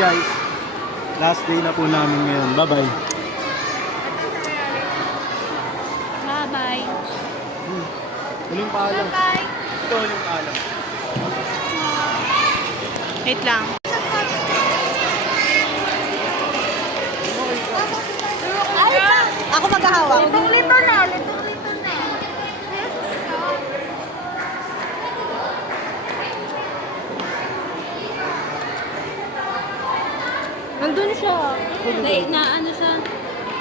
guys. Last day na po namin ngayon. Bye-bye. Bye-bye. Huling paalam. Bye-bye. Ito huling paalam. Wait lang. Ay, ako maghahawak. Litong lito na. Nandun siya. Na ano siya?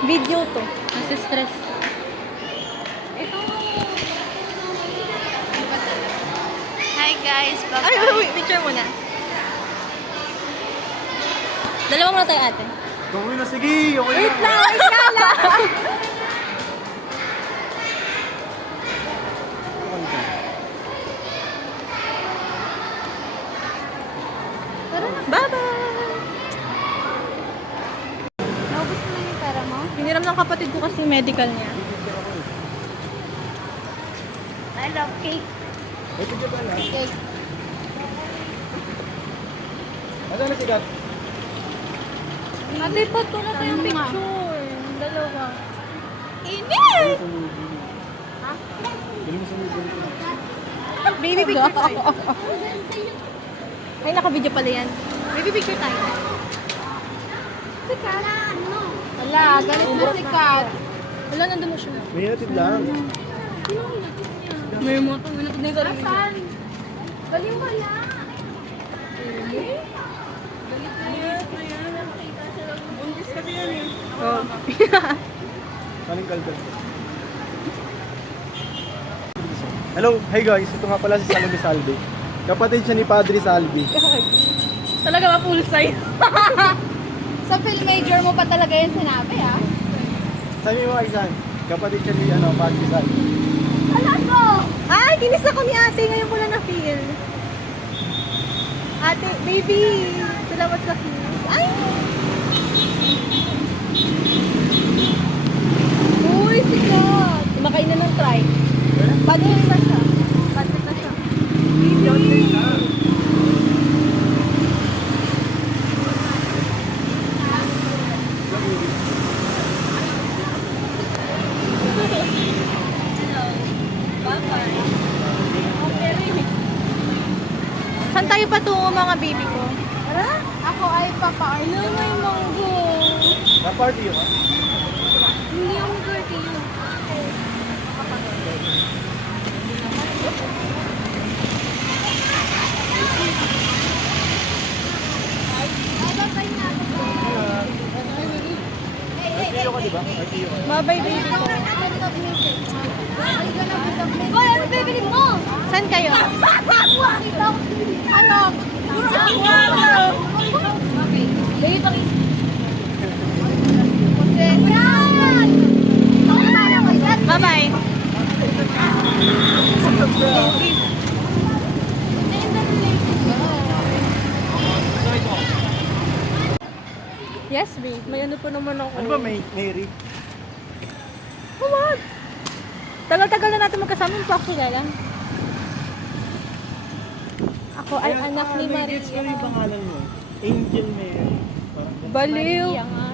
Video to. Nasa stress. Hi guys, Ay, wait, picture muna. Dalawang na tayo ate. Okay na, sige. Okay na. Wait lang. Bye-bye! Naubos mo na yung pera mo? Hiniram ng kapatid ko kasi medical niya. I love cake. Ay, ito ba na? Cake. Ano na sigat? Ate, ba't ko na tayong picture? Dalawa. Init! Ha? Galing mo sa mga ganito. Baby picture tayo. Ay, naka-video pala yan. Baby picture tayo. Sikat. Wala, galit na sikat. Wala, nandun mo siya. May hatid lang. May moto, may natid na yung sarili. Saan? Galing wala. Oh. Kaling kaldan. Hello, hey guys. Ito nga pala si Salvi Salvi. Kapatid siya ni Padre Salvi. Talaga mapulsay. Sa film major mo pa talaga yung sinabi, ah. Sabi mo Aisan, kapatid siya ni Padre Salvi. Alam ko! Ay, kinis ako ni ate. Ngayon ko lang na-feel. Ate, baby. Salamat sa kiss. Ay! Uy, sikat. Kumakain na ng try. Budget na siya. Budget na siya. Baby. Saan tayo patungo mga baby ko? Ako ay papaano may manggo. Na-party yun, ha? Hindi ako mag-birthday. RTO ka, di ba? RTO ka. Bye-bye baby ko. Boy, ano bibili mo? Saan kayo? Ano? Okay. Baby, pakis. Yan! Bye-bye. Yes, babe. May ano pa naman ako. Ano ba may Mary? Huwag! Tagal-tagal na natin magkasama yung pakilala. Ako ay anak ni Maria. Gets ko yung pangalan mo. Angel Mary. Parang ganun. Baliw. Maria nga.